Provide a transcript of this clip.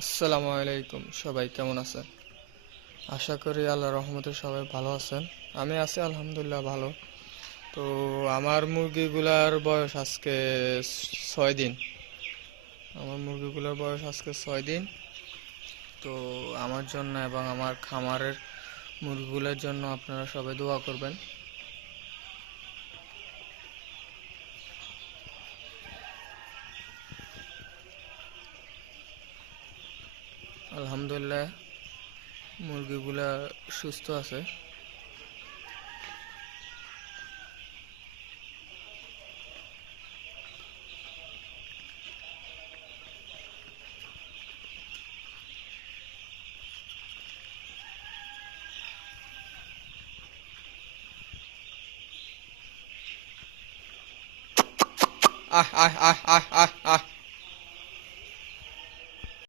আসসালামু আলাইকুম, সবাই কেমন আছেন? আশা করি আল্লাহর রহমতে সবাই ভালো আছেন। আমি আছি আলহামদুলিল্লাহ ভালো। তো আমার মুরগিগুলার বয়স আজকে 6 দিন। আমার মুরগিগুলোর বয়স আজকে 6 দিন। তো আমার জন্য এবং আমার খামারের মুরগিগুলোর জন্য আপনারা সবাই দোয়া করবেন। আলহামদুলিল্লাহ মুরগিগুলা সুস্থ আছে। আহ আহ আহ আহ আহ